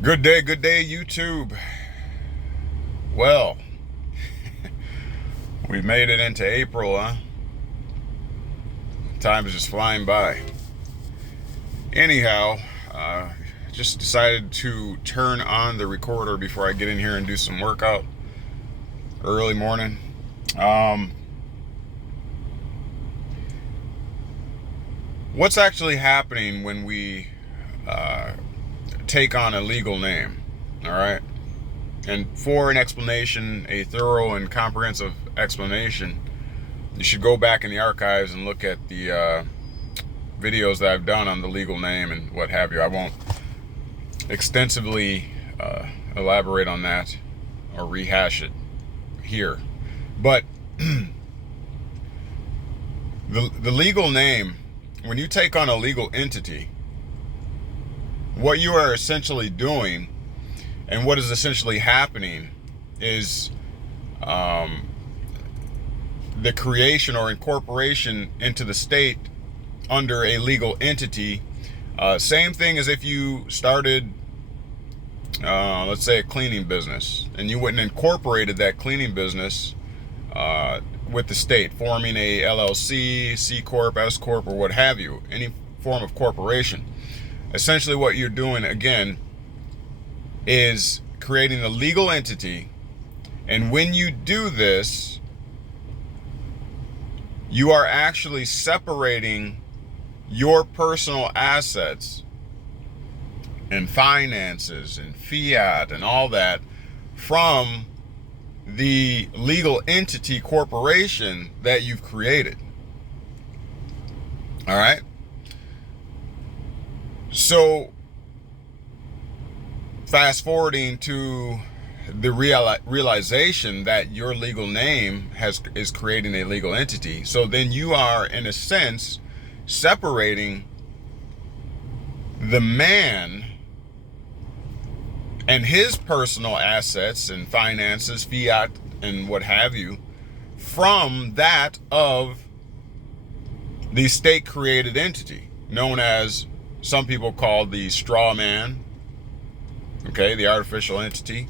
Good day, YouTube. Well, we made it into April, huh? Time is just flying by. Anyhow, just decided to turn on the recorder before I get in here and do some workout early morning. Um, what's actually happening when we uh, take on a legal name? All right. And for an explanation, a thorough and comprehensive explanation, you should go back in the archives and look at the videos that I've done on the legal name and what have you. I won't extensively elaborate on that or rehash it here. But the legal name, when you take on a legal entity, what you are essentially doing and what is essentially happening is the creation or incorporation into the state under a legal entity. Same thing as if you started, let's say, a cleaning business, and you went and incorporated that cleaning business with the state, forming a LLC, C Corp, S Corp, or what have you, any form of corporation. Essentially what you're doing, again, is creating a legal entity, and when you do this, you are actually separating your personal assets and finances and fiat and all that from the legal entity corporation that you've created. All right? So, fast forwarding to the realization that your legal name is creating a legal entity. So then you are, in a sense, separating the man and his personal assets and finances, fiat and what have you, from that of the state created entity, known as, some people call, the straw man, okay, the artificial entity.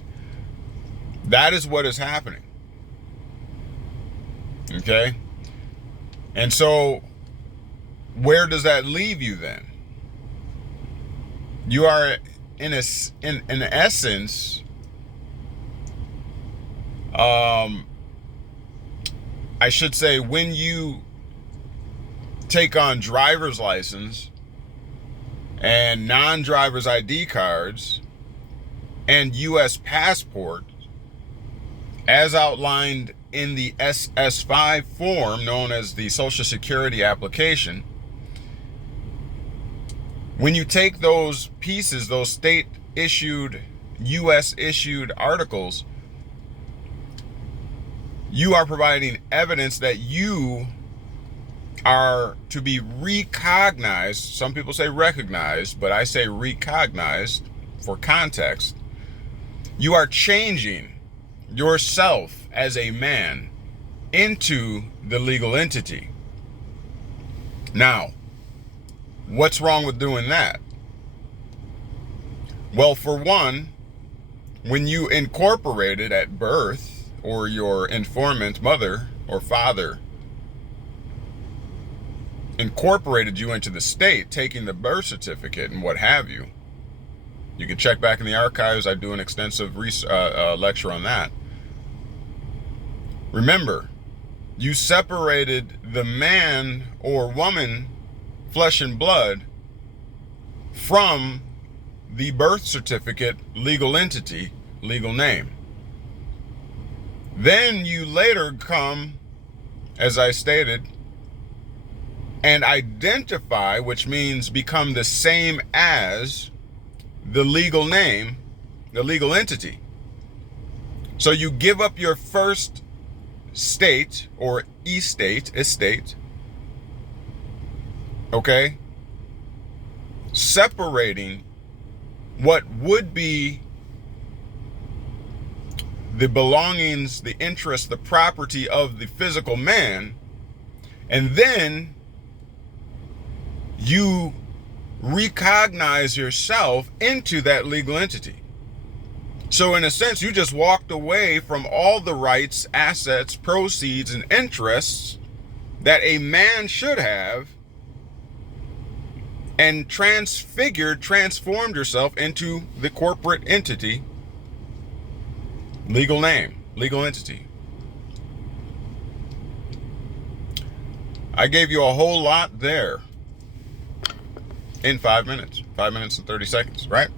That is what is happening. Okay? And so, where does that leave you then? You are, in essence, I should say, when you take on driver's license and non-driver's ID cards and U.S. passport, as outlined in the SS5 form known as the Social Security application, when you take those pieces, those state-issued, U.S.-issued articles, you are providing evidence that you are to be recognized. Some people say recognized, but I say recognized for context. You are changing yourself as a man into the legal entity. Now, what's wrong with doing that? Well, for one, when you incorporated at birth, or your informant mother or father incorporated you into the state, taking the birth certificate and what have you. You can check back in the archives. I do an extensive lecture on that. Remember, you separated the man or woman, flesh and blood, from the birth certificate, legal entity, legal name. Then you later come, as I stated, and identify, which means become the same as the legal name, the legal entity. So you give up your first state or estate, okay, separating what would be the belongings, the interest, the property of the physical man, and then you recognize yourself into that legal entity. So in a sense, you just walked away from all the rights, assets, proceeds, and interests that a man should have, and transformed yourself into the corporate entity, legal name, legal entity. I gave you a whole lot there in 5 minutes, 5 minutes and 30 seconds, right?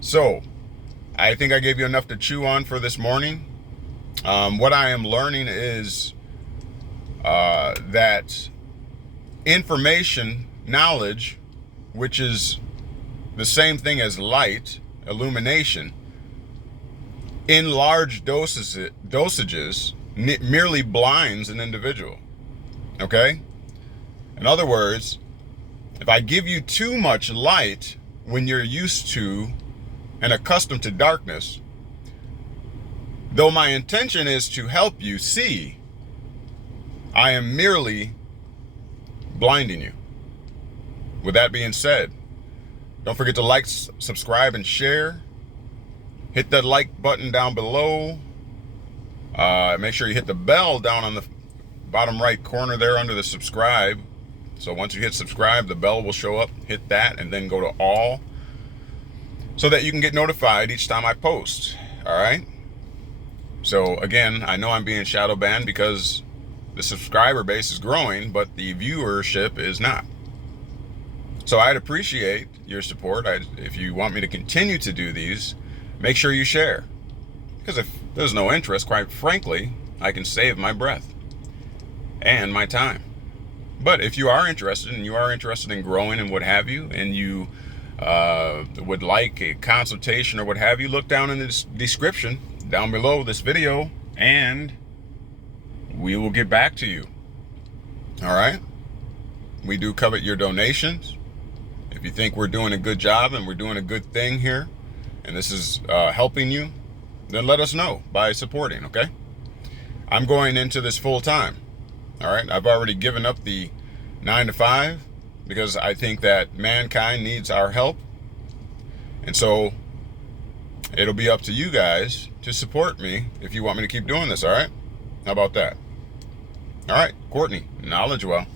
So I think I gave you enough to chew on for this morning. What I am learning is that information, knowledge, which is the same thing as light, illumination, in large dosages merely blinds an individual. Okay? In other words, if I give you too much light when you're used to and accustomed to darkness, though my intention is to help you see, I am merely blinding you. With that being said, don't forget to like, subscribe, and share. Hit that like button down below. Make sure you hit the bell down on the bottom right corner there under the subscribe. So once you hit subscribe, the bell will show up. Hit that and then go to all, so that you can get notified each time I post. All right? So again, I know I'm being shadow banned because the subscriber base is growing, but the viewership is not. So I'd appreciate your support. If you want me to continue to do these, make sure you share. Because if there's no interest, quite frankly, I can save my breath and my time. But if you are interested, and you are interested in growing and what have you, and you would like a consultation or what have you, look down in the description down below this video and we will get back to you. All right? We do covet your donations. If you think we're doing a good job and we're doing a good thing here, and this is helping you, then let us know by supporting, okay? I'm going into this full time. All right? I've already given up the 9 to 5 because I think that mankind needs our help. And so it'll be up to you guys to support me if you want me to keep doing this, all right? How about that? All right, Courtney, knowledge well.